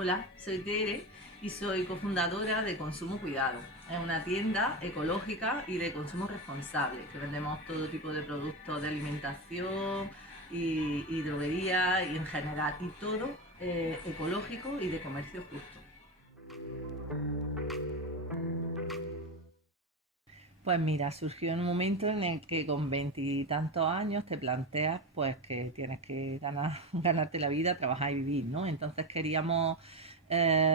Hola, soy Tere y soy cofundadora de Consumo Cuidado. Es una tienda ecológica y de consumo responsable, que vendemos todo tipo de productos de alimentación y droguería y en general, y todo ecológico y de comercio justo. Pues mira, surgió en un momento en el que con veintitantos años te planteas pues que tienes que ganarte la vida, trabajar y vivir, ¿no? Entonces queríamos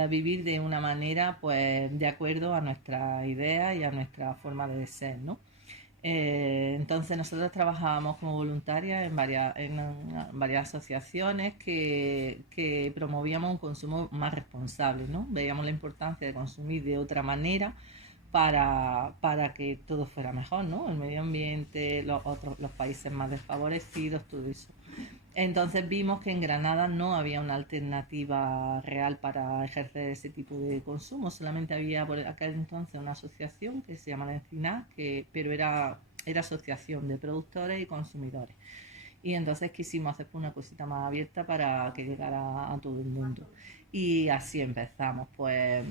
vivir de una manera pues de acuerdo a nuestras ideas y a nuestra forma de ser, ¿no? Entonces nosotros trabajábamos como voluntarias en varias asociaciones que promovíamos un consumo más responsable, ¿no? Veíamos la importancia de consumir de otra manera para que todo fuera mejor, ¿no? El medio ambiente, los países más desfavorecidos, todo eso. Entonces vimos que en Granada no había una alternativa real para ejercer ese tipo de consumo, solamente había por aquel entonces una asociación que se llama la Encinar, pero era asociación de productores y consumidores. Y entonces quisimos hacer una cosita más abierta para que llegara a todo el mundo. Y así empezamos. Pues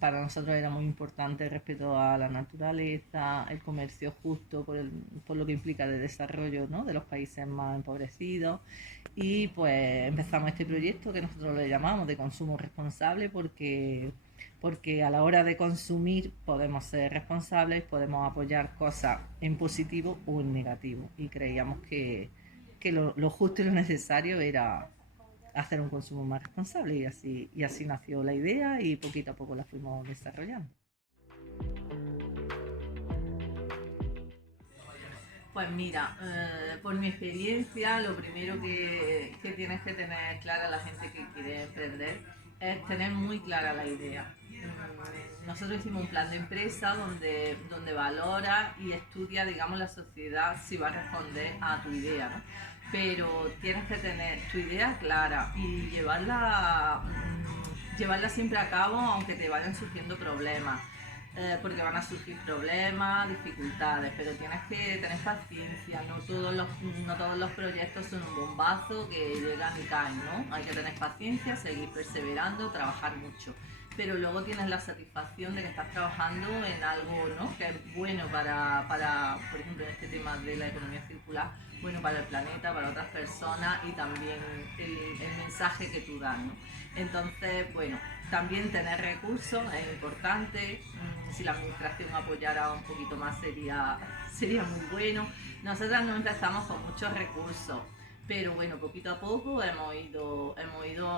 para nosotros era muy importante el respeto a la naturaleza, el comercio justo por lo que implica el desarrollo, ¿no?, de los países más empobrecidos. Y pues empezamos este proyecto que nosotros le llamamos de consumo responsable porque a la hora de consumir podemos ser responsables, podemos apoyar cosas en positivo o en negativo. Y creíamos que lo justo y lo necesario era hacer un consumo más responsable y así nació la idea y poquito a poco la fuimos desarrollando. Pues mira, por mi experiencia, lo primero que tienes que tener clara la gente que quiere emprender es tener muy clara la idea. Nosotros hicimos un plan de empresa donde valora y estudia, digamos, la sociedad si va a responder a tu idea, ¿no? Pero tienes que tener tu idea clara y llevarla siempre a cabo aunque te vayan surgiendo problemas, porque van a surgir problemas, dificultades, pero tienes que tener paciencia, no todos los proyectos son un bombazo que llegan y caen, ¿no? Hay que tener paciencia, seguir perseverando, trabajar mucho, pero luego tienes la satisfacción de que estás trabajando en algo, ¿no?, que es bueno para, por ejemplo, en este tema de la economía circular, bueno para el planeta, para otras personas y también el mensaje que tú das, ¿no? Entonces, bueno, también tener recursos es importante. Si la administración apoyara un poquito más sería muy bueno. Nosotras no empezamos con muchos recursos, pero bueno, poquito a poco hemos ido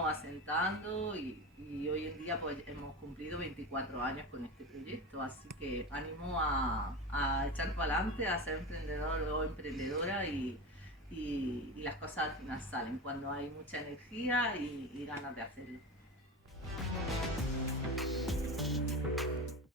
asentando y hoy en día pues hemos cumplido 24 años con este proyecto, así que animo a echar para adelante, a ser emprendedor o emprendedora y las cosas al final salen cuando hay mucha energía y ganas de hacerlo.